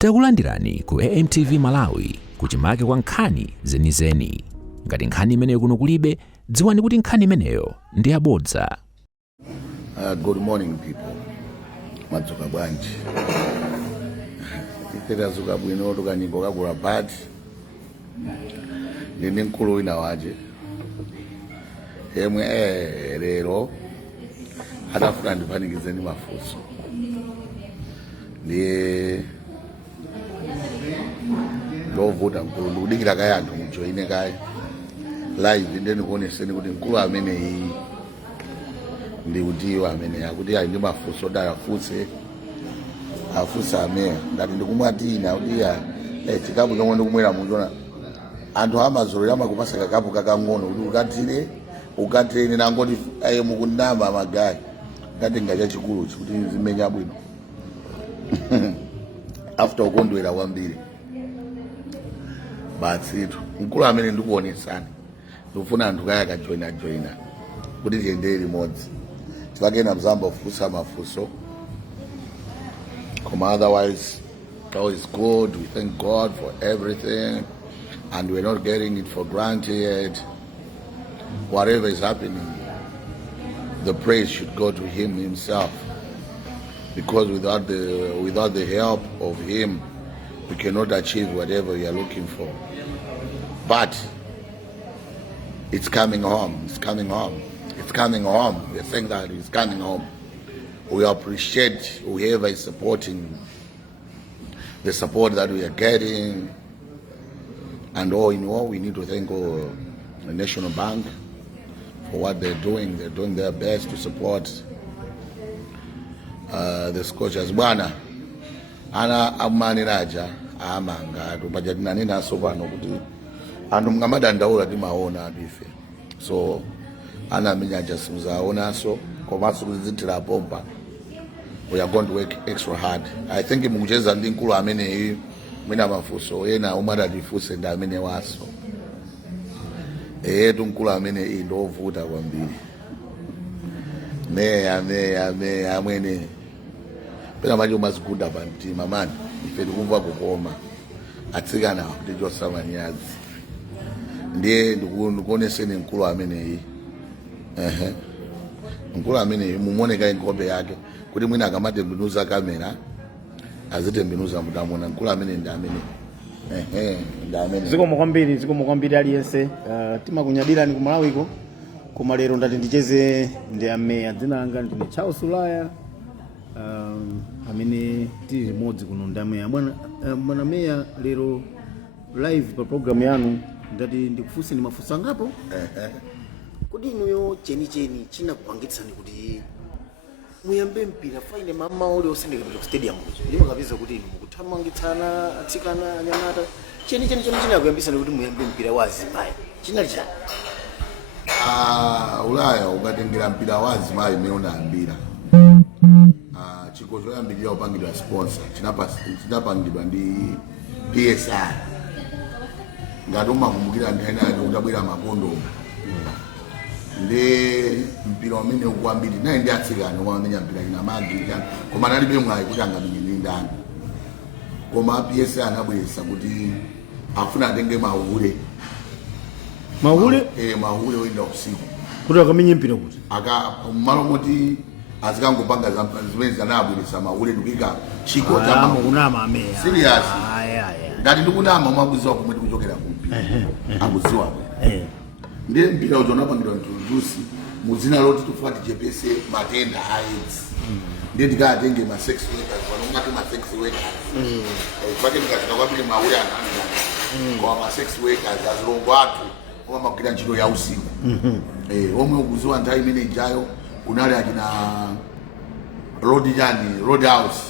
Takulandirani ku AMTV Malawi kuchimake kwa nkhani zenizeni. Ngati nkhani imeneyo kuno kulibe, dziwani kuti nkhani imeneyo ndi yabodza. Good morning people. Madzuka bwanji. Ifera zuka bwino tukanyiko kakula bad. Ndine nkulu ina waje. Yemwe lero adafuna ndipanikizeni mafunso. Ndiye lovuta nkulu ndikudikira kaya anthu mujoine kaya live ndeni kuoneseni kuti nkulu amene iyi ndi utiwo amene akuti ali ndi mafunso dala afunse amene ngati ndikumwatina kuti chikapu chomwe ndikumwera munjona anthu amazolera amakupasa kakapu kakang'ono kuti ukatrene nangoti aye mukunama amagayi ngati ngacha chikulu kuti zimenya bwino after ukondwera kwambiri batsitu nkulu amene ndikuonesani ndikufuna anthu kaya kajoina kuti tiyendere limodzi tivakena mzamba ofunsa mafunso koma otherwise all is good. We thank God for everything and we're not getting it for granted. Whatever is happening, the praise should go to him himself, because without the help of him we cannot achieve whatever we are looking for. But it's coming home. We're saying that it's coming home. We appreciate whoever is supporting, the support that we are getting, and all in all, we need to thank the National Bank for what they're doing. They're doing their best to support the Scorchers. Bwana ana amani raja amanga tupajadina nina sopano kuti andu mngamada ndaula timaona abife. So ana minyaja simuzaona so komasu kuzitira pompa. We are going to work extra hard. I think mkucheza ndi nkulu amene hii mwina mafuso yena umada difuse nda amene waso nkulu amene hii ndo vuta kwa mbili meya mwene pena maji umazigunda pantima mani ife ndikumva kukoma atsikana ndijo samanyazi ndiye ndikuoneseni nkulu amene hii nkulu amene hii mumoneka inkope yake kuti mwina akamatembenuza kamera azitembenuza mutamona nkulu amene ndi amene zikomo kwambiri aliyense timakunyadirani ku Malawiko koma lero ndati ndicheze ndi ameya dzina langa ndine Charles Ulaya amene tili limodzi kuno ndi ameya bwana meya lero live pa program yanu ndati ndikufunse ndi mafunso angapo kodi inuyo chenicheni chinakupangitsani kuti muyambe mpira faine mama ule osendeka ku stadium ndimo kapeza kuti mukuthamangitsana atsikana anyamata cheni chinakuyambisana kuti muyambe mpira wazimayi chinali chani? Ulaya ukatengera mpira wazimayi meona ambira chikocho yambirira upangidwa sponsor chinapangidwa ndi PSR ngati umakumbukira ndena ndabwera makondo ndi mpira wamene ukuambiri naye ndi atsikana wamenya mpira ina magika koma nalibe mwayi kuti angamenye ndi ndani koma PSR anabweresa kuti afuna atenge mahule wenda usiku kuti akamenye mpira kuti malo moti azikangopanga zimene zanabweresa mahule ndikuyika chiko cha unama ameya serious ngati ndikunama mwakuziwa kumwe tikuchokera kumpi akuziwa ndiye mpira uja unapangidwa introduce muzina loti tufati jepese matenda AIDS ndiye ndikatenge ma sex workers wanongati ma sex workers kwake ndikachita kwambiri mahule ananga kwa ma sex workers azilongo atu kwa makukira ntchito ya usiku omwe ukuziwa nthawi imene ijayo kunali akina road house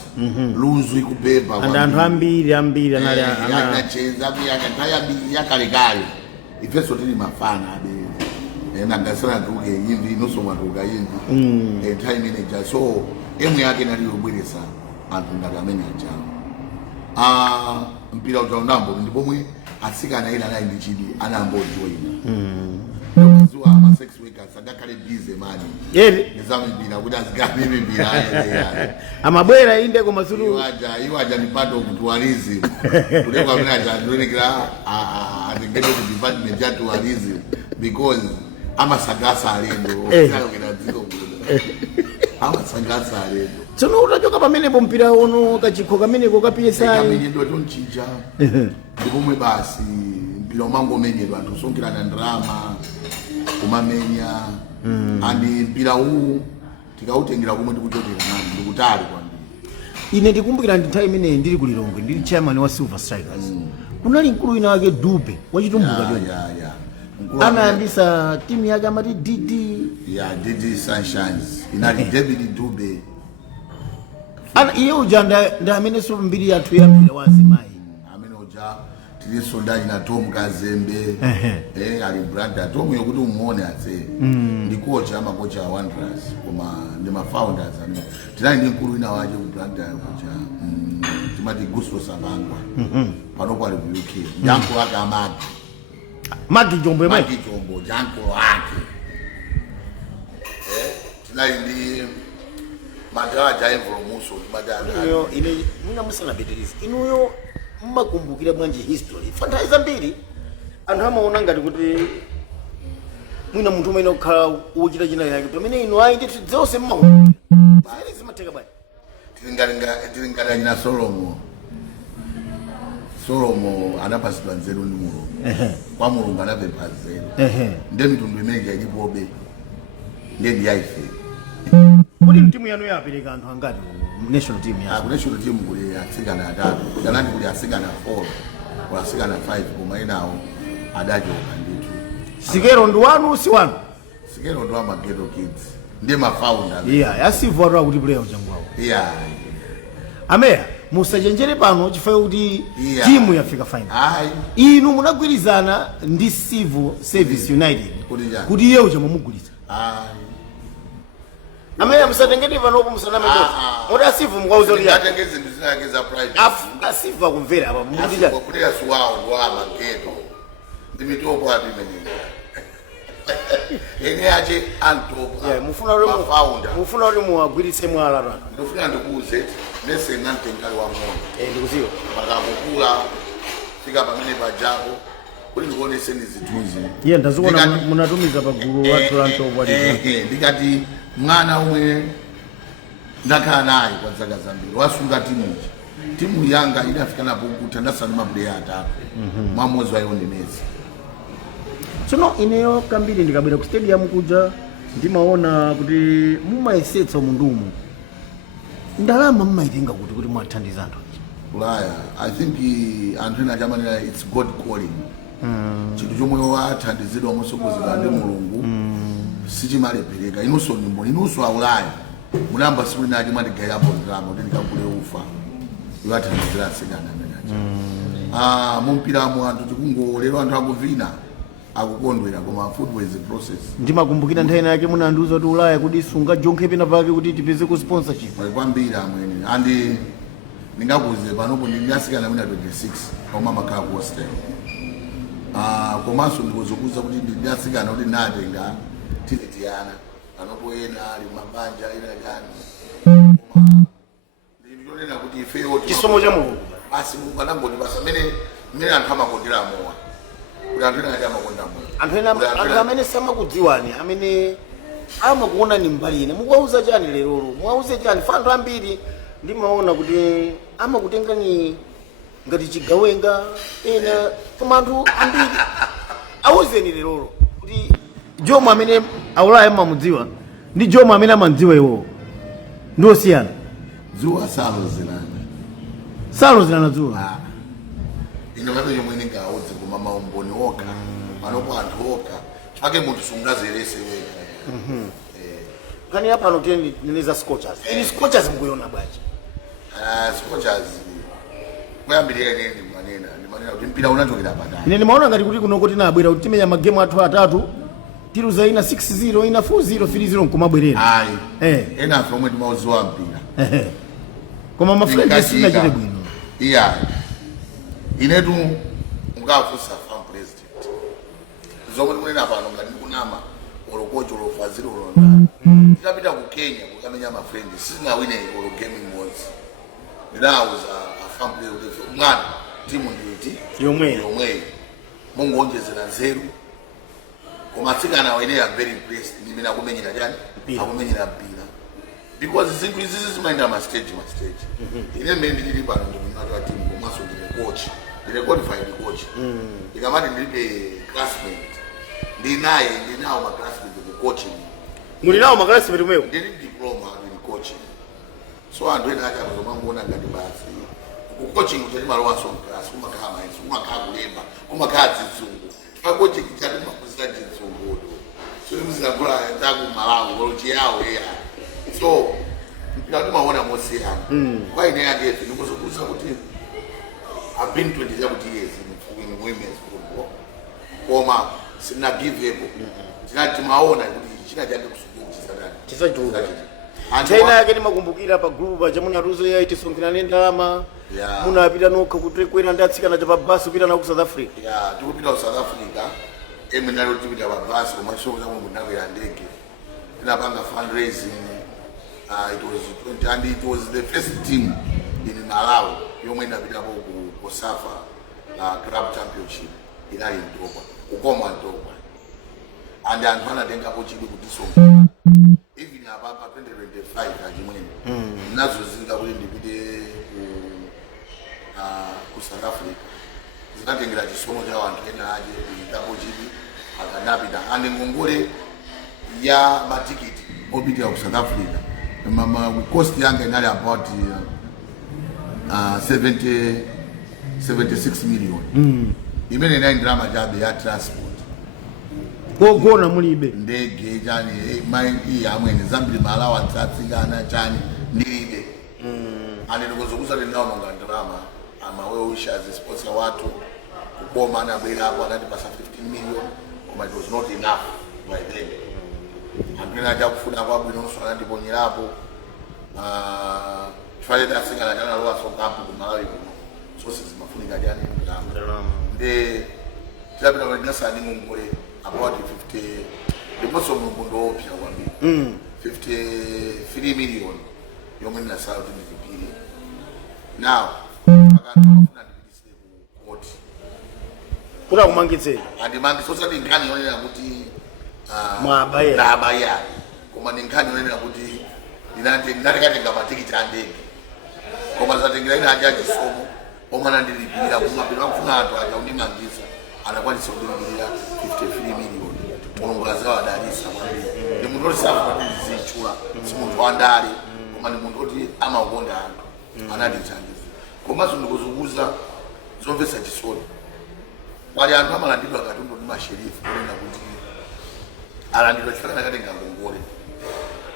lunzu ikubeba anthu ambiri anali anacheza nthawi yakalekale ifeso tili mafana nangasana nduke yimbi nosoma nduka yimbi nthawi imene ijayo so emwe yake naliyobweresa anthu ngati amene ajawo mpira uja unambo ndipomwe atsikana ena nayi ndichidi anambojoyina ndokuziwa ama sex workers akakale busy mani nizamibira kuti azigame mibira amabwera inde koma sulu iwaja ni part of tourism kulekwa mina jandolekera atingene ku department ya tourism because amasagasa alendo okuyagera dziko kuno amasagasa alendo tsono utachoka pamenepo mpira uno kachikho kameneko kapiyesa kamenyedwa tonchija ndikomwe basi mpira umangomenyedwa anthu usonkerana ndrama kumamenya andi mpira huu tikautengera kumwe ndikuchokera nani ndikutali kwambiri. Ine ndikumbukira ndi nthawi imeneyi ndili ku Lilongwe ndili chairman wa Silver Strikers kunali mkulu wina wake Dube wachitumbuka anayambisa timu yake amati DD Sunshines inali David Dube iye uja ndi amene so mbiri yathu ya mpira wa azimayi amene uja tili sondaji na Tom Kazembe ali brother Tom yokuti umuone atse ndi coach ama coach wa Wanderers koma ndi ma founders amene tinali ndi mkulu wina waje ku brother yokuja timati Gusto Sabangwa pano kwa UK janko wake Magi Jombo Magi Jombo janko wake tinali ndi madaraja evolution madaraja ine mina musana beterizi inuyo mmakumbukira bwanji history fantaisa mbiri anthu amaona ngati kuti mwina munthu umene ukhala uchita china yake pamene inu ayi ndithu dzonse mmakumbukira bali zimatheka bwanji tilingana na Solomo anapasidwa nzeru ndi Mulungu kwa Mulungu anapempha nzeru nde mitundu imene ilipobe ndi yaife kuti timu yanu yapereka anthu angati national team ya national team kuli asikana atatu galandi kuli asikana 4 kwa asikana 5 koma inawo adachoka ndithu Sikero ndi wanu si wanu Sikero ndo ama ghetto kids ndi ma founder yasivu watu akuti player uchangwawo ameya musachenjere pano chifukwa kuti timu yafika final inu munagwirizana ndi Civil Service United kuti iye uja mumugulitsa ameya musatengeni panopo musaname kuti moti asivu mukauza kuti atengeze zinthu zinake za private asivu akumvera apa mukutija kupulira suwawo ndo ama ghetto ndi mitopo ati menene ene ache antopa mufuna kuti muwagwiritse mwala raka ndofuna ndikuuze nese nantenkali wa mwana ndikuziwa pakakukula fika pamene pajapo kuti ndikuoneseni zithunzi ndaziona munatumiza pagulu watu la ntopa ndikati mwana umwe ndakhala naye kwa zaka zambiri wasunga timu yanga idafika napo kuti ndasanu mabuleya atatu mwa mwezi wa yoni Messi. Tsono ineyo kambiri ndikabwera ku stadium kuja ndimaona kuti mumayesetsa mundumu ndalama mmaitenga kuti mwathandiza anthu Ulaya. I think anthu ena chamanira it's God calling chinthu chomwe wathandizidwa mosogozedwa ndi Mulungu sichimalepereka inunso nyimbo inunso aulaya mulamba siku linaje mwandigairapo ndalama kuti ndikagule ufa iwathandizira asikana amenacho mumpiramo anthu tikungolero anthu akuvina akukondwera koma football is a process ndimakumbukira nthawi yake munandiuza kuti Ulaya kuti sunga jonkhe pena pake kuti tipeze ku sponsorship pali kwambiri amwene andi ndingakuze panopo ndinasikana wina 26 koma makhala ku hostel komanso ndikuzokuza kuti ndinasikana kuti natenga tilitiyana panopo ena ali mabanja ena yani koma ndionena kuti ifeyo chisomo cha Mulungu basi Mulungu anangoti basa mene anthu amakondera mowa kuti anthu ena amakonda mowa anthu amene samakudziwani amene amakuona ni mbali ine mukuwauza chani lerolo muwauze chani fanthu ambiri ndimaona kuti amakutengani ngati chigawenga ena koma anthu ambiri awuzeni lerolo kuti Jomo amene Aulaya mamudziwa ndi Jomo amene amadziwa iwo ndosiyana dzuwa salozerana dzuwa ino vato yomwe ndingaudze koma maumboni oka panopo anthu oka chake munthu sungazerese weka kani hapa no teni nineza Scorchers ili Scorchers mkuiona bwaji Scorchers kuyambirira nini manena kuti mpira unachokera patani ine nimaona ngati kuti kuno kuti nabwera kuti timenya magemu athu atatu tiruza ina 6-0 ina 4-0 3-0 nkumabwerera ena omwe timauziwa mpira koma mafredi sina chile bwino inetu ungafusa farm president zomwe tikunena pano ngati kunama olokocho olofaziro olonda tikapita ku Kenya kukamenya mafrendi sitingawine olo gaming modes ndinawuza afample kuti mwana timu nditi yomwe mungonjezera nzeru koma tsikana waine are very impressed ndimene akumenyera chani akumenyera mpira because zinthu izi zimayenda ma stage ine mmene ndili pano ndimwana wa timu komanso ndine coach ndine qualified coach ndikamati ndilibe classmate ndinawo ma classmate ku coaching mulinawo ma classmate umwewo ndili diploma in coaching so anthu ena acha kuzomangona ngati basi ku coaching kuti malowa so class kumakhala mayiso kumakhala kulemba kumakhala dzizungu pa coaching chati makuza dzizungu so muzingakula taku Malawi kolochi yawo ya so ndikati maona mosiyana kwa ine yake ndikuzokuza kuti I've been 20 years in women's football koma sina give up tinati maona kuti china chake kusukira tisajuka tena yake ni makumbukira pa group aja munaruzo ya itisongirana ndalama munapita nokha kuti kwera ndatsikana cha basi kupita na ku South Africa tikupita ku South Africa eminalo tipita pa basi koma sio kuti mundakwera ndege tinapanga fundraising it was 20 and it was the first team in Malawi yomwe inapita ku Safa club championship inali ndopa ukoma ndopa and anthu anatengapo chidi kuti songa even ababa 2025 achimwene nazozinga kuti ndipite ku South Africa zinatengera chisomo cha anthu ena aje kuitapo chidi akanapita and ngongole ya matikiti obita ku South Africa mama cost yanga inali about 76 million imene ina drama jabe ya transport gogona mulibe ndege chani mai amwene zambiri Malawi atsatsika chani ndilibe ane ndikozokuza ndinawo ngandalama amawe wishes sponsor watu kuboma na bela hapo anati pasa 15 million but it was not enough by then andina ja kufuna kwa bwino so ndiponyerapo try that singa na jana lowa so hapo ku Malawi so sisi mafunika jani ndalama de tabira wengasa ni ngongole about 50 the most of mungondo opya wambi 53 million yomwe na South Africa now akafuna ndipitise ku court kuna kumangitseni andimangi so sadi ngani yonera kuti mwabaya ndabaya koma ndingani yonera kuti ndinatekatenga matikiti andege koma zatengera ina ajaji somo omwana ndilipira kumapira kufuna anthu aja undimangisa anakwanisa kudilipira 53 million mulungu zawa dalisa mwambiri ndi munthu olisafu kuti zichula si munthu wandale koma ndi munthu oti amakonda anthu anatithandiza komanso ndikuzukuza zomvetsa chisoni pali anthu amalandidwa katundu ndi masherifu kunena kuti alandidwa chifukwa akatenga ngongole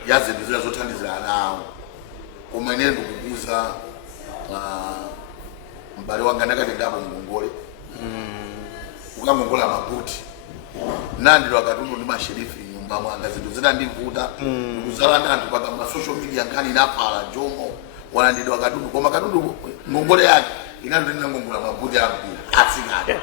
ya zinthu zina zothandizira ana awo koma ine ndikukuza mbale wanga ndakatengapo ngongole ukangongola mabuti nandidwa katundu ndi masherifu nyumba mwanga zinthu zina ndivuta ndikuzala anthu paka ma social media nkhani inaphala Jomo walandidwa katundu koma katundu ngongole yake inandina ngongola mabuti ya mpira atsikana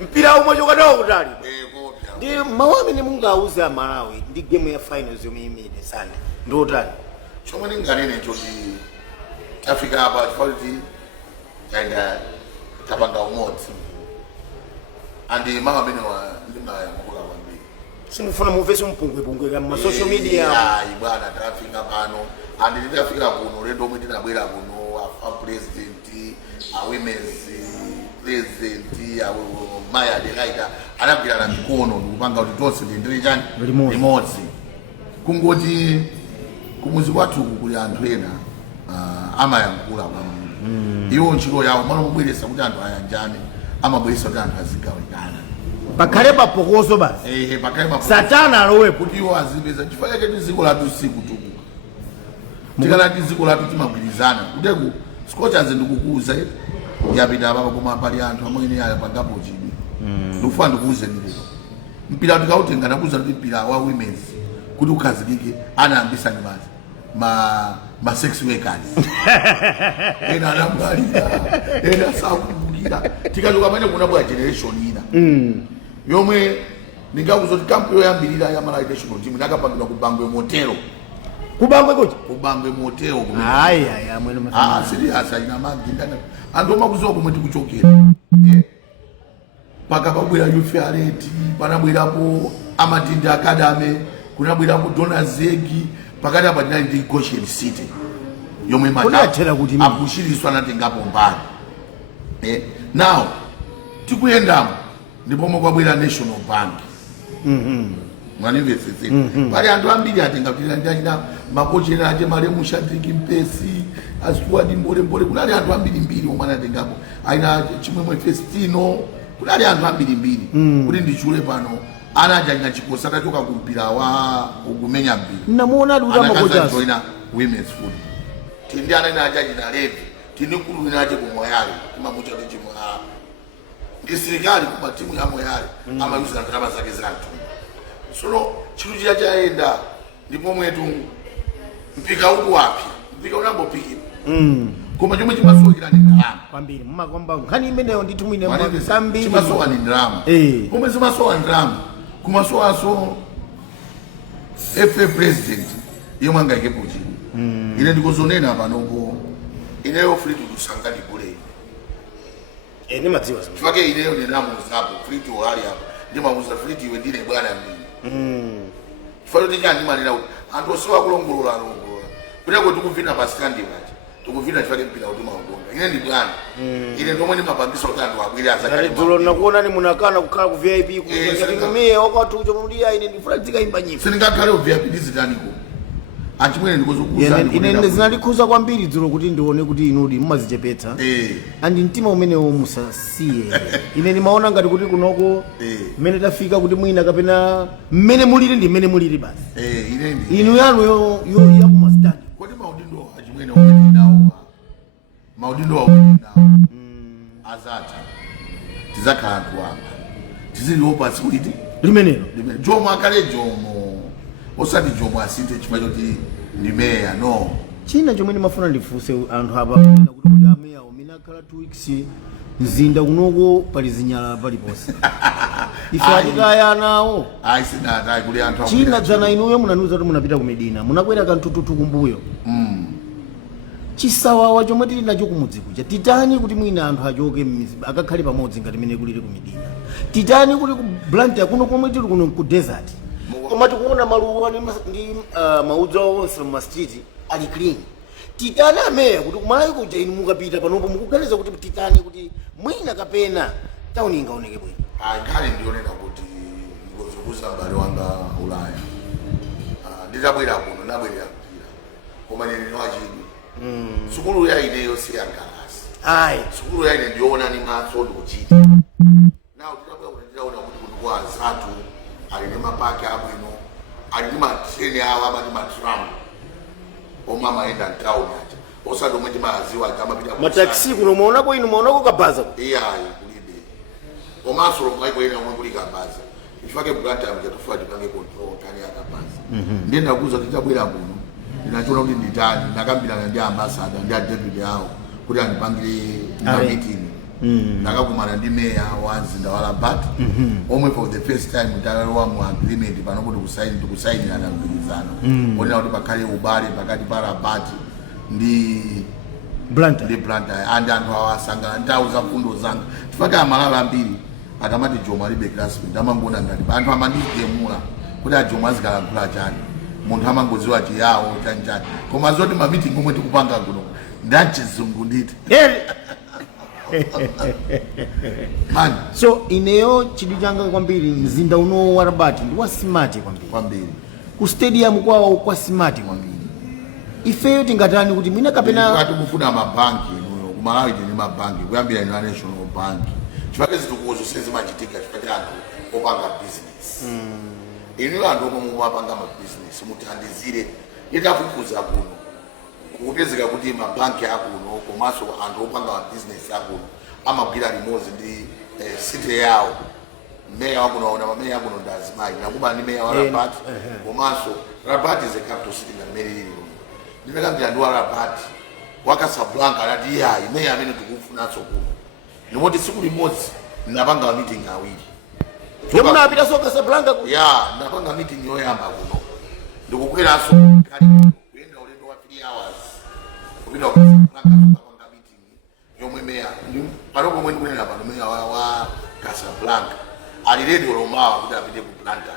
mpira umwe chokadawo kutali kopya ndi mawami ni mungauza Malawi ndi game ya finals yomwe imene sande ndotani chomwe ndinganene choti Africa hapa quality kaenda tapanga umodzi andi mama bene wa ndimaya mkula wambi simufuna muvese mpungwe kama social media bwana Africa pano andi nditafika kuno lendo omwe tinabwera kuno a president a women's president a Maya Delaida anabwera na mikono ndikupanga kuti tonse ndendere chani limodzi kungoti kumuzi kwathu kuli anthu ena amayankhula kwambiri iwo ntchito yawo malo mubweresa kuti anthu ayanjane amabweresa kuti anthu azigawikana pakhale papokoso basi pakhale papokoso satana alowepo kuti iwo azipeza chifukwa chake ndi dziko lathu sikutukuka tikalati dziko lathu timagwirizana kuteku Scorchers ndikukuza yapita apapa koma pali anthu amwene ali pangapo chidwi ndikufuna ndikuuze ndilero mpira tikautenga nakuza kuti mpira wa women's kuti ukhazikike anayambisa ndi ma sex workers ena anambalira ena sakumbukira tikachoka pamene kunabwera generation ina yomwe ndingakuzoti kampu yoyambirira ya Malawi national team nakapangidwa ku Bangwe Motero. Kubangwe kuti? Ku Bangwe Motero kumene. Hayi amwene mafana. Serious ina magindana. Anthu makuziwa kumwe tikuchokera. Pakabwera Youth Areti, panabwerapo Amatinde Academy, kunabwerapo Dona Zegi, pakati apa ndi Goshen City. Yomwe akushiriswa natengapo mbali. Now, tikuyendamo ndipo kwabwera National Bank. Mwanivesese. Pali anthu ambiri atenga kutirandira makochera aje Malemu Shadrack Mpesi, Aswadi Mbole kunali anthu ambiri omwe anatengapo. Aina Chimwemwe Festino, kunali anthu ambiri kuti ndichule pano anaja chikosa tachoka kumpira wa ugumenya mbiri. Namuona ali utamakocha joina women's food. Tindi ana ajaji na levi, tindi kulu inaje kumoyale, kuma mucha leji mwa. Ndi serikali kuma timu ya moyale, ama yuzi na karaba zake zantu. Solo chiruji ya chaenda, ndipo mwetu mpika huku wapi, mpika unambo piki. Kuma chumwe chimaso kila ni ndalama. Kwambiri, muma kwamba nkani imeneyo nditu mwine mwambiri. Chimaso wa ni ndalama. Kuma chimaso wa ndalama. Kuma so aso FA president, yomanga ikepuji. Ile ndikozonena panopo ineyo free to kusangani kule. Ni madziwa sana. Chwake ineyo ni namu zapo free to hali hapa. Ndima muza free to wendine bwana mbili. Falo ndi nyani manena kuti anthu sowa kulongolola. Kunako tikuvina pa stand bati. Tukuvina chwake mpira kuti maongola. Ine ndi bwana. Ile ndomwe ni mapangisa kuti anthu abwire azakali. Dzulo nakuona ni munakana kukhala ku VIP kutingamiye wakati ucho mudia ine ndifuna dzikaimba nyimbo. Sindingakhale ku VIP dizitaniko. Achimwene ndikozokuza ine zinalikuza kwambiri dzulo kuti ndione kuti inudi mumazichepetsa andi mtima umenewo musasiye ine nimaona ngati kuti kunoko mmene tafika kuti mwina kapena mmene muliri ndi mmene muliri basi inu yanu yo yakumastandi kodi maudindo achimwene omwe tinawo maudindo omwe tinawo azata tizakhala anthu apa tiziliwo pasi kuti limenelo Jomo akale Jomo osati Jomo asinte chifukwa choti ndi meya no china chomwe ndimafuna ndifunse anthu apa kuti kuti ameya omina khala 2 weeks mzinda kunoko pali zinyala paliponse ife atikaya nawo sina kuli anthu china dzana inuyo munanuza kuti munapita ku Medina munakwera kantututu kumbuyo chisawawa chomwe tili nacho kumudzi kuja titani kuti mwina anthu achoke akakhale pamodzi ngati mene kuliri ku Medina titani kuti ku Blantyre kuno komwe tili kuno ku desert koma tikuona maluwa ndi maudzu onse mu street ali clean titani ameya kuti kumalawi kuja inu mukapita panopo mukuganiza kuti titani kuti mwina kapena tauni ingaoneke bwino nkhani ndionena kuti ndikozokuza mbale wanga Ulaya nditabwera kuno nabwerera mpira koma nene niwachidwi sukulu ya ineyo siyangalasi sukulu ya ine ndiona ni maso ndikuchita nawo titaona kuti kuno azatu ali ndi mapaki abwino ali ndi matreni awo amati matram omwe amayenda mtown aja osati omwe timaziwa amapita mataxi kuno muonako inu muonako kabaza iyayi kulibe komanso lomwe ikoyena omwe kuli kabaza ifake Blantyre amjatufuwa tipange control kani akabaza ndiye ndakuza titabwera kuno ndinachola kuti nditani nakambirana ndi ambassador ndi deputy awo kuti andipangire meeting nakakumana ndi meya wa mzinda wa Rabat omwe for the first time talowa mu agreement panopo tikusainirana mgwirizano onena kuti pakhale ubale pakati pa Rabat ndi Blantyre andi anthu awasangana nthawi za mfundo zanga tifake amalawi ambiri atamati Jomo alibe classmate amangona ngati anthu amandigemula kuti aJomo azikalankhula chani munthu amangoziwa chiyawo chani koma zoti ma meeting omwe tikupanga kuno ndachizungu nditi man so ineyo chidwi changa kwambiri mzinda uno wa Rabat ndi wa smart kwambiri ku stadium kwawo kwa smart kwambiri ifeyo tingatani kuti mwina kapena tikufuna mabanki ku Malawi ndi mabanki kuyambira ina national bank chifake zitukuzo sezimachitika chifake anthu opanga business inu anthu omwe mumapanga ma business muthandizire itafukuza kuno kupezeka kuti mabanki akuno komanso anthu opanga ma business akuno amagwira limodzi ndi city yawo meya wakuno aona mameya akuno ndazimayi nakuba ndi meya wa Rabat komanso Rabat is a capital city ngati ndimekambira ndi wa Rabat wa Casablanca anati yayi meya amene tikufunanso kuno nimoti siku limodzi ndinapanga ma meeting awiri Yamuna apita so Casablanca ku. Ya, napanga meeting yoyamba kuno. Ndikukwera so kali kuenda ulendo wa 3 hours. Kupita ku Casablanca kupanga meeting yomwe meya. Paroko mwe kunena pano meya wa Casablanca. Ali ready Roma kuti apite ku Planta.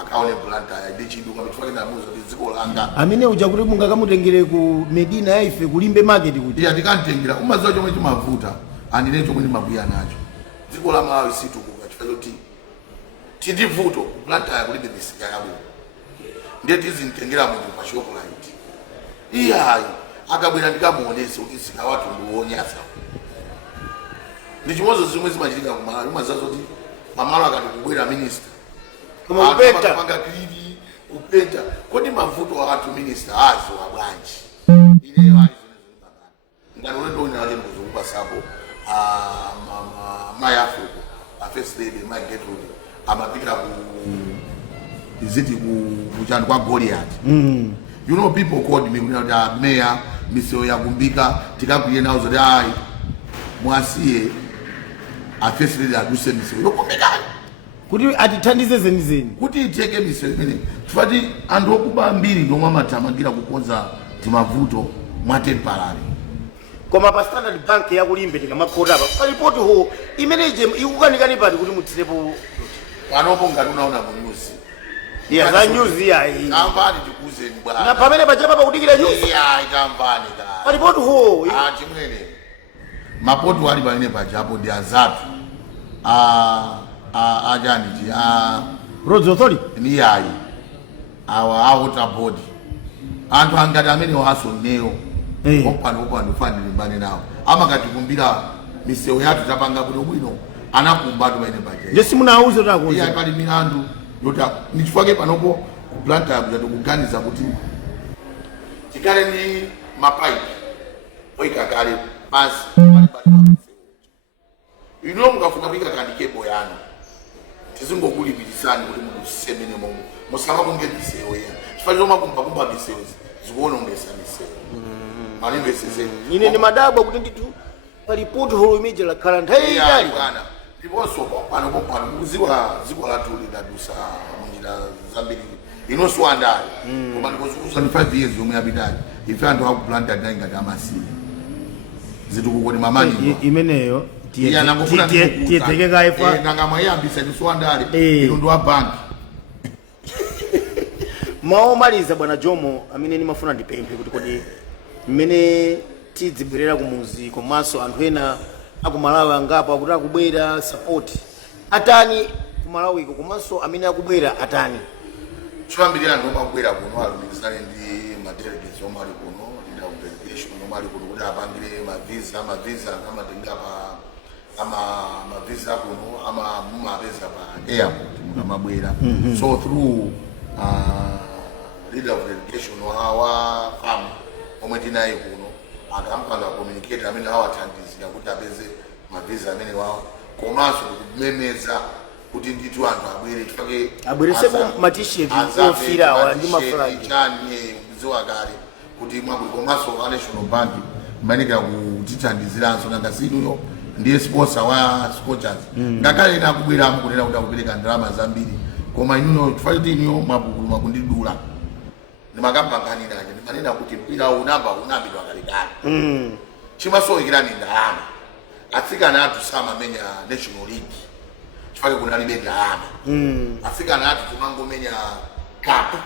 Akaone Planta ndi chindu ngamitfake na muzo dziko langa. Amene uja kuti mungakamutengere ku Medina yaife kulimbe market kuti. Ya ndikantengera umaziwa chomwe chimavuta andine chomwe ndimabwiya nacho. Dziko la Malawi situkuka chifukwa choti tindivuto Planta ya kulibe misika yabo. Ndiye tizintengera mu pa shoprite. Iyayi akabwera ndikamuonese kuti sika watu ndiwonyasa. Ndi chimozo zimwe zimachitika ku Malawi umaziwa kuti mamalo akatibwera minister Kama upeta panga klini upeta kodi mavuto wa watu minister azo wa branch ile wali ngano ndo inaje kuzunguka sabo mayafu first lady my get road amapita ku iziti ku kwa Goliath. You know, people called me when mayor misio ya kumbika tikakuye nazo dai mwasiye a first lady aduse misio yokumbika kuti atithandize zenizeni kuti iteke misio imene tufati anthu okuba mbiri ndomwe amathamangira kukonza timavuto mwatempalale. Koma pa Standard Bank yakulimbe tikamakhoda apa palipoti ho imeneje ikukanikani pati kuti mutsirepo panopo ngati unaona mu news ya za news ya hii tamvani tikuzeni bwana na pamene pachapa pakudikira news ya itamvani ka palipoti ho chimwene mapoto wali pamene pajapo ndi azatu ajaniti Roads Authority ni yayi awa outer body anthu angati amene waso neo opano fandi limbane nawo amakatikumbira misewu yathu tapanga bwino anakumbatu pamene pajapo ndesi munauze takonza iya pali milandu yota nichifake panopo ku Planta ya kuganiza kuti tikale ni mapaipi oika kale basi pali ino mukafuna pika kandikebo yanu tizingokulipirisani kuti mukusemene momo musama kunge misewu ya chifukwa makumba misewu zikuonongesa misewu malimbe sese ine ndi madabwa kuti nditu palipoti ho image la kalanda iya bwana ndiponso pano kuziwa ziko lathu lidadusa munjira zambiri inonso andali koma ndikozukusa ndi 5 years yomwe yapitayi ife anthu aku Planta ngati amasiye zitukukoni mamani imeneyo tiyeteke kaifa nanga mayambisa ndiswandale ino ndo abanki maomaliza bwana Jomo amene nimafuna ndipemphe kuti kodi mmene tidzibwerera kumuzi komanso anthu ena akumalawi angapo akuti akubwera support atani kumalawiko komanso amene akubwera atani choyambirira ndo makubwera kuno alumikizane ndi madelegates omwe ali kuno ndi delegation omwe ali kuno kuti apangire mavisa amatenga pa mavisa kuno ama mumapeza pa airport mukamabwera so through leader of delegation wa farm omwe tinaye kuno akampanga communicate amene awathandizira kuti apeze mavisa amene wawo komanso kumemeza kuti nditu anthu abwere chifake abweresepo matisheti ofira awa ndi mafulagi chanye kudziwa kale kuti mwabwere komanso wa National Bank manika kutithandiziranso nanga sinuyo ndiye sponsor wa Scorchers ngakale ina kubwera mukunena kuti akupereka ndalama zambiri koma inuno chifake iniyo mabukulu makundidula ndimakambangani nanje ndimanena kuti mpira unambidwa kalekale chimasowekerani ndalama atsikana athu samamenya National League chifake kunalibe ndalama atsikana athu timangomenya cup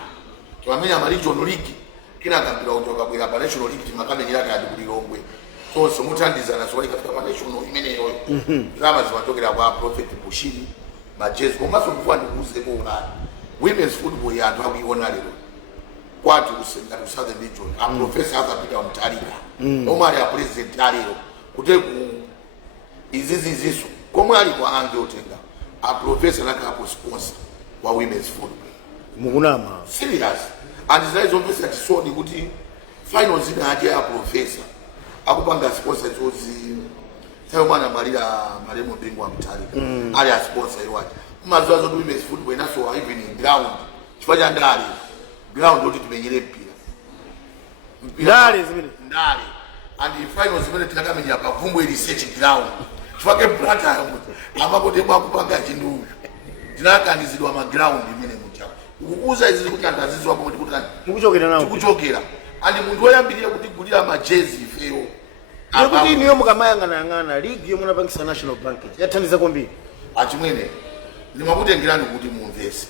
timamenya ma Regional League kina kampira uchoka bwera pa National League timakamenyera kadi kulilongwe so muthandizana so ikafika pa National imeneyo ndalama zimatokera kwa Prophet Bushiri majezi komanso kufuna ndikuze ko women's football yathu akuiona lero kwati kusenga ku Southern Region a professor akapita umtalika omwe a president alero kuti ku iziziziso komwe ali kwa ange otenga a professor nakapo sponsor wa women's football mukunama serious and zaizo mpesa tisoni kuti finals ina aje a professor akupanga sponsor zozi sayo mwana malira malemo bingwa mtalika ali a sponsor iwaje mazoazo do women's football inaso even in ground chifaja ndali ground loti timenyere mpira ndale and the finals zimene tinakamenya pa Vumbwe research ground chifake Planta amakote kwa kupanga chindu tinakanizidwa ground imene mucha kukuza izi kuti antazizwa komwe kuti mukuchokera nawo tikuchokera andi munthu oyambirira kuti gulira majezi ifeyo kuti iniyo mukamayang'anayang'ana ligi yomwe napangisa national bank yathandiza kwambiri achimwene ndimakutengerani kuti mumvese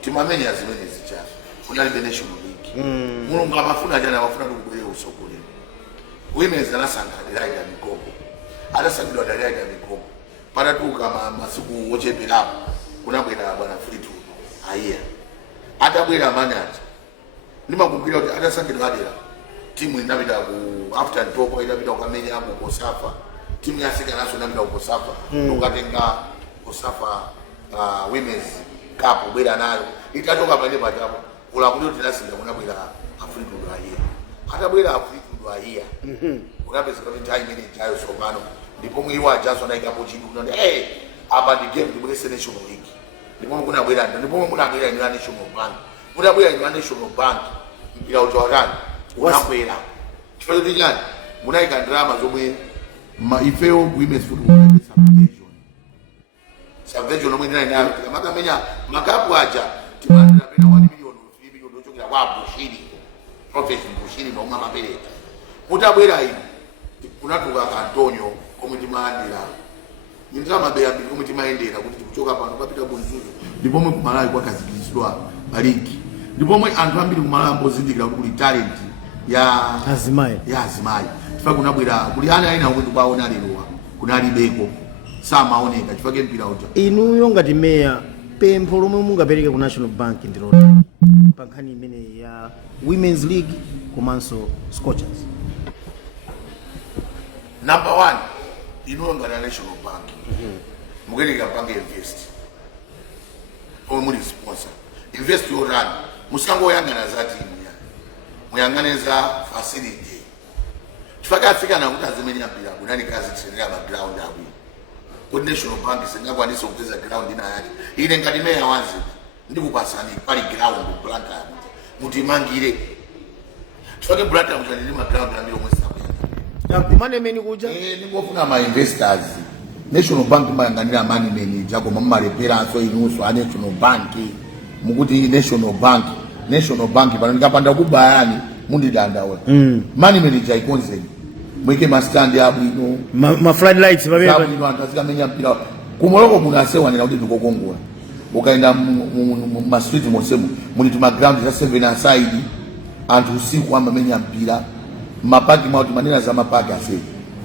timamenya zimene zichazo kunalibe national league mulungu amafuna chani amafuna tikubwerera usogolero women's anasankha adelaida migogo adasankhidwa adelaida migogo patatuka masiku wocheperapo kunabwera bwana Fleetwood aiya atabwera manager ndimakumbukira kuti adasankhidwa adera timu inapita ku after top inapita kukamenya hapo Kosafa timu ya Afrika national inapita ku Kosafa tukatenga Kosafa women's cup bwera nayo itatoka pale pajapo kula kuti tinasinda kunabwera Fleetwood aiya atabwera Fleetwood aiya unapeza kuti time imene jayo sopano ndipo mwiwa ajaso naika po chinthu kuti apa ndi game ndibwese national league ndipo kunabwera ndipo munabwera ni national bank munabwera ni national bank mpira utawatani unabwera chifukwa kuti chani munaika drama zomwe ifeyo women's football subvention omwe ndinayi nayo makamenya makapu aja timandira pena 1 million 3 million ochokera kwa Bushiri profession Bushiri nomwe amapereka mutabwera ino kunatuka Antonio komwe timandira ndindrama beya mbili komwe timayendera kuti tikuchoka pano kapita kunzuzu ndipo mwe kumalawi kwakazikizwa ligi ndipo mwe anthu ambiri kumalawi ambozindikira kuti kuli talent ya azimayi chifukwa kunabwera kuli ana aina omwe tikwaona lerowa kunalibeko samaoneka chifukwa mpira uja inuyo ngati meya pempho lomwe mungapereke ku national bank ndilota pa nkhani imene ya women's league komanso Scorchers. Number 1 inuyo ngati national bank mukeneka bank invest omwe muli sponsor invest yorani musangoyang'ana za timu ya muyang'ane za facility chifukwa Afrika na kuti azimenya mpira kunani kazi tsenera ma ground apo kuti national bank singakwanisa kupeza ground ina yake ine ngati meya wanzi ndikupasani pali ground blanta mutimangire chifukwa blanta mutani ma ground ambiri omwe kumane meni kuja ningofuna ma investors national bank mayang'anira money manager koma mumalepera so inuso a national bank mukuti national bank pano ndikapanda kubayani mundidandaula money manager ikonzeni mweke ma stand abwino ma floodlights babeba ino antazikamenya mpira ku Morocco munasewanira kuti ndikokongola ukaenda ma street mosemo muni tuma ground za 7 aside anthu usiku amamenya mpira mapaki mauti manena za mapaki ase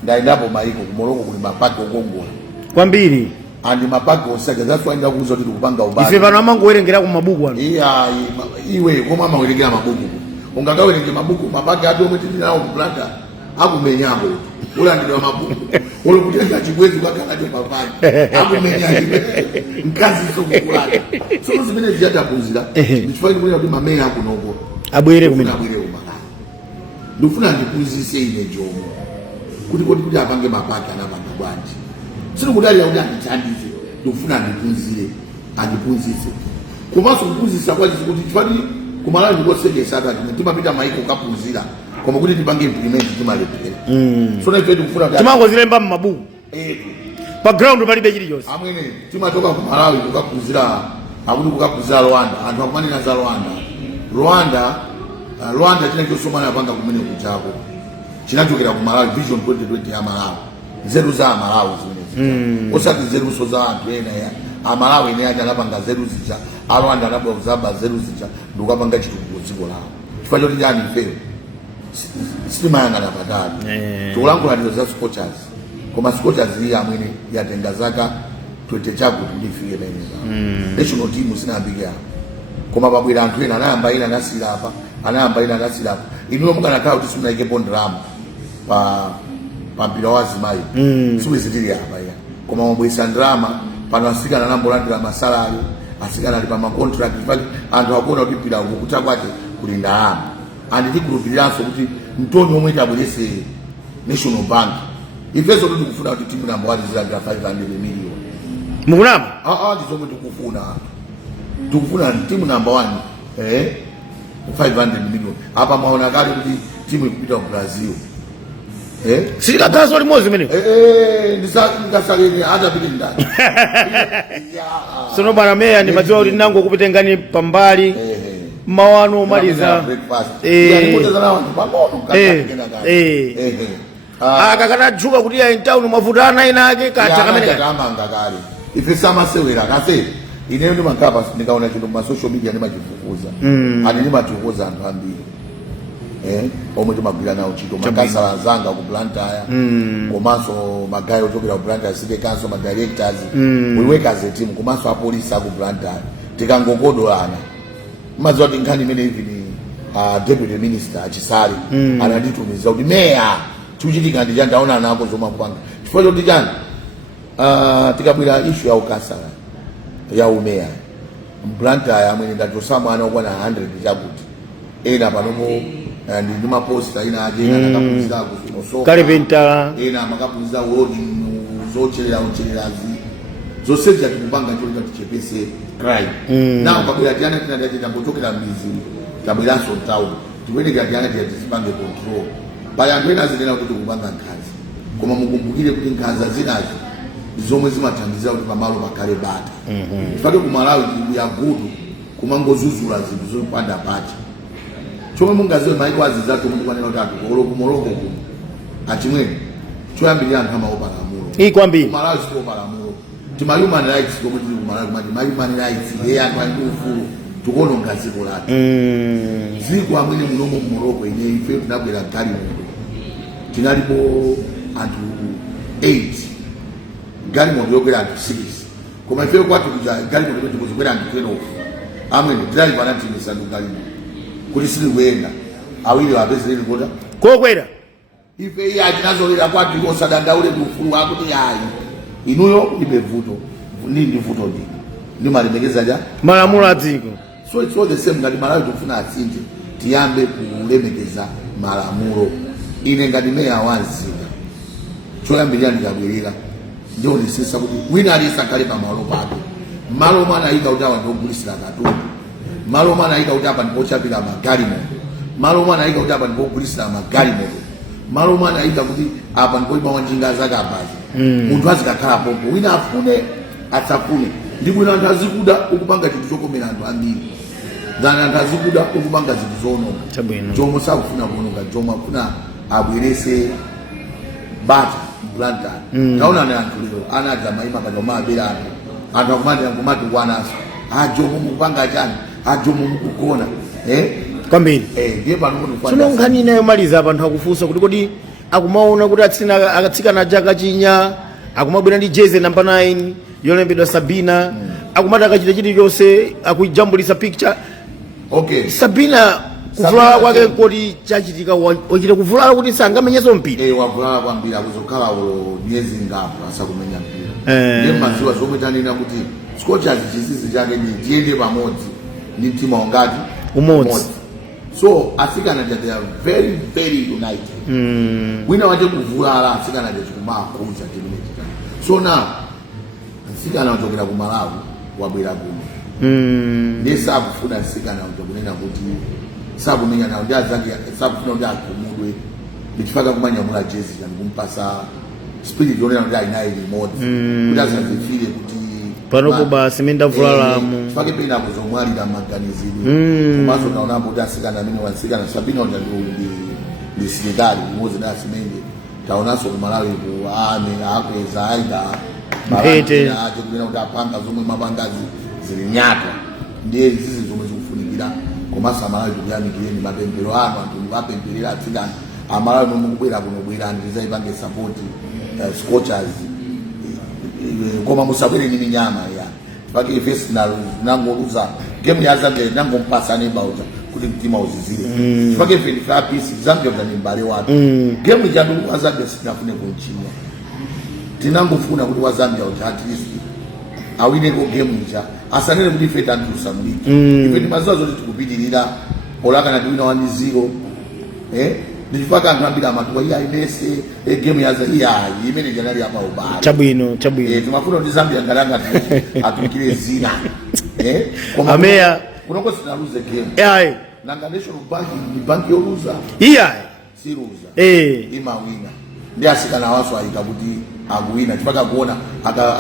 ndaendapo maiko ku Morocco kuli mapaki okongola kwambiri andi mapaki osaka that's why ndakuuza kuti kupanga ubali ife pano amangowerengera ku mabuku ano iwe koma amawerengera mabuku ungakawerenge mabuku mapaki ati omwe tindinawo kuplanta akumenyapo ulandidwa mabuku uli kutenga chibwezi kwakakati mapaki akumenya iwe mkazi sokukulata so zimene ziyatapuzira ndichifukwa kuti mameya akunogo abwere kumene ndifuna ndiphunzise ine Jomo kuti apange mapaki anapanga bwanji sino kudalira kuti andithandize ndifuna andiphunzise komanso kuphunzisa kwachi kuti tifani kumalawi ndikosengesa atati timapita maiko kaphunzira koma kuti tipange implement timalepera so ife tikufuna timangozilemba mmabuku pa ground palibe chilichonse amwene timatoka ku Malawi kukaphunzira akuti kukaphunzira Rwanda anthu akumanena za Rwanda china chosomana yapanga kumene kuchako chinachokera ku Malawi vision 2020 ya Malawi zeru za Malawi zimene osati zeru so za anthu ena ya Malawi ine aja anapanga zeru zicha Rwanda anabwa kuzaba zeru zicha ndikapanga chitukuko dziko lawo chifukwa choti ndani ifeyo sitimayang'ana patatu tukulangula ndizo za Scorchers koma Scorchers iyi amwene yatenga zaka 20 chakuti ndifike pamene national team sinambike apo koma pabwera anthu ena anayamba ina nasilapa inuyo mukanakhala kuti simunaikepo ndrama pa mpira wa azimayi siwezitiri apa ya koma mabwesa ndrama pano asikana anambolandira masalari asikana ali pa macontract anthu akuona kuti mpira ukukuta kwake kuli ndalama anditikhulupiriranso kuti mtonyo omwe tabwerese national bank ifeso kuti tikufuna kuti timu namba 1 zilandira 500 million mukulama ndizomwe tikufuna timu namba 1 500 million apa mwaona kale kuti timu ikupita ku Brazil Sika gazo limozi mene. Ndisakaleni hata pili ndani. Sono bana meya ni madziwa kuti nango kupitengani pambali. Mawano maliza. Yani muteza na wantu pang'ono akakana juga kuti ya town mavutana inake kacha kamene kama ngakali ife sama sewera kase ineyo ndi makapa ndikaona chino ma social media ndimachifukuza ani ndimatukuza anthu ambiri omwe timagwira nawo chito makasa zanga ku Blantyre komanso magayo ochokera ku Blantyre city council ma directors we work as a team komanso apolisi aku Blantyre tikangokodolana madziwa kuti nkhani imene ivi ni deputy minister achisali ananditumiza kuti meya tuchitika ndi chani taona nako zoma kupanga chifukwa choti chani tikabwera issue ya ukasala ya umeya Blantyre amene ndachosa mwana okwana 100 chakuti ena panopo ndi maposta ina aje ina akapuliza kusoka kalipenta ena makapuliza wodi zochererazi zoseja tikupanga choli tichepese crime na ukabwera tiana tinadati tambochokera mizi tabweranso town tikwendekera tiana tisipange control pale anthu ena zinena kuti kupanga nkhanza koma mukumbukire kuti nkhanza zinazo zomwe zimathandiza kuti pamalo pakhale bata chifukwa ku Malawi ya gudu kumangozuzula zinthu zopanda pacha chomwe mungaziwe maiko azizatu kuti kwanena kuti anthu ku Morocco kuno achimwene choyambirira anthu amaopa lamulo kwambiri ku Malawi sikopa lamulo tima human rights komwe tili ku Malawi kumati ma human rights ye anthu ali ufulu tukononga dziko lake dziko amene munomo mu Morocco ine ife tinabwera gali moto tinalipo anthu 8 gali moto yokwera anthu 6 koma ife kwatu kuja gali moto kuti kuzokwera anthu 12 amene driver anatimisa ndo gali kuti sili kuenda awiri wapezi lili kota kokwera ife iya tinazolera kwatu yosadandaule ndi ufulu wako kuti yayi inuyo ibe vuto ndi vuto ndi malemekeza ja malamulo a dziko. So it's all the same ngati Malawi tufuna atsinde tiyambe kulemekeza malamulo ine ngati meya wanzika choyambirira ndikabwerera ndio lisisa kuti wina alisakale pa malo pake malo mwana ayika kuti awa ndiogulisira katundu malo mwana ayika kuti apa ndipochapira magali moto malo mwana ayika kuti apa ndipogulisira magali moto malo mwana ayika kuti apa ndipoipa wanjinga zake apazi munthu azikakhala pompo wina afune atsafune ndibwino anthu azikuda ukupanga chinthu chokomera anthu ambiri dana anthu azikuda ukupanga zinthu zononga Jomo sakufuna kuononga Jomo afuna abwerese bata Blantyre taona na anthu lero anadza maima kama abera anthu akumati angomati kwanaso Jomo mukupanga chani Jomo mukukona kwambiri ndiye pano kuti tsono nkhani inayo maliza apa anthu akufunsa kuti kodi akumaona kuti akatsikana jaka chinya akumabwera ndi jezi namba 9 yolembedwa Sabina akumati akachita chilichonse akujambulisa picture Sabina kuvulala kwake kodi chachitika wachita kuvulala kuti sangamenyeso mpira wavulala kwambiri akuzokhala myezi ngapo asakumenya mpira ndiye maziwa zomwe tanena kuti Scorchers chinsinsi chake ni tiyende pamodzi ndi mtima ungati umodzi. So asikana they are very very united wina wache kuvulala asikana chikumakuza chimene chita so now asikana wachokera ku Malawi wabwera kuno ndiye sakufuna asikana wachokunena kuti sakumenya nawo ndi azake sakufuna kuti akumudwe ndichifaka kumanyamula jezi yani kumpasa spirit yonena kuti ayinayi limodzi kuti asazifire kuti panopo basi menda vulalamu chifake pena kuzomwalira maganizidwe komanso taonapo kuti asikana amene wasikana Sabina ndi silikali limodzi ndi asimende taonanso ku Malawi ku ame akweza aida mpete aje kunena kuti apanga zomwe mapangazi zili nyata ndiye zizi zomwe zikufunikira komanso Malawi tikuyamikireni mapemphero ano anthu ndipapempherera atsikana Malawi momwe kubwera kunobwera ndizaipange support Scorchers koma musabwere ni minyama ya paki ifesi nangoluza game ya Zambia nangompasa ne bauta kuti mtima uzizire paki ife ndi fapisi Zambia ndani mbale wapi game ya ndu wa Zambia sinafune kunchimwa tinangofuna kuti wa Zambia at least awine ko game nja asanene kuti ife tantu samuliki ife ndi mazazo zote tikupitirira olaka na wina 1-0 ndipaka anthu ambiri amatuwa iya inese game yaza iya imene janali apa ubali chabwino timafuna kuti Zambia ngalanga atumikire zina koma ameya kunoko sinaluze game nanga national bank ni bank yoluza iya siruza imawina ndi asikana waso ayika kuti akuwina chifaka kuona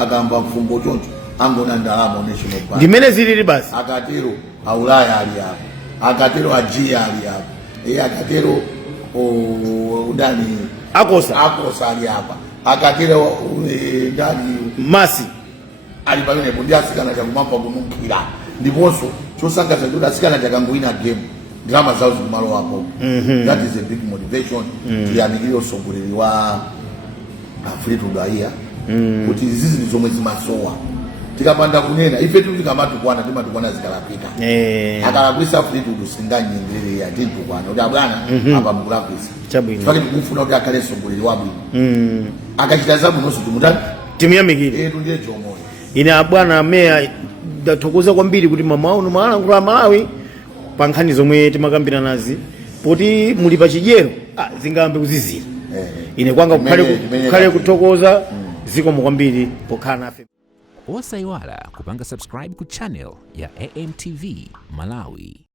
akamba mfumbo choncho angona ndalama national bank ndimene zilili basi akatero aulaya ali apo akatero ajia ali apo akatero ndani akosa ali apa akatero ndani masi ali pamenepo ndi asikana chakumamba kununkhira ndiponso chosangalatsa kuti asikana chakangoyina game drama zawo zikumalo wapo. That is a big motivation tiyamikire usogoleri wa Fleetwood aiya kuti izizi zomwe zimasowa tikapanda kunena ife tikamatukwana timatukwana zikalapika akalakwisa Fleetwood singanyengere ya tintukwana kuti abwana apa mukulakwisa chifukwa tikufuna kuti akhale usogoleri wabwino akachita zabwinonso timutani timuyamikire ndiye Jomo ine abwana meya ndathokoza kwambiri kuti mama uno malankhula a Malawi pa nkhani zomwe timakambira nazi poti muli pa chijero zingambe kuzizira ine kwanga kukhale kuthokoza zikomo kwambiri pokhala nafe. Osayiwala kupanga subscribe ku channel ya AMTV Malawi.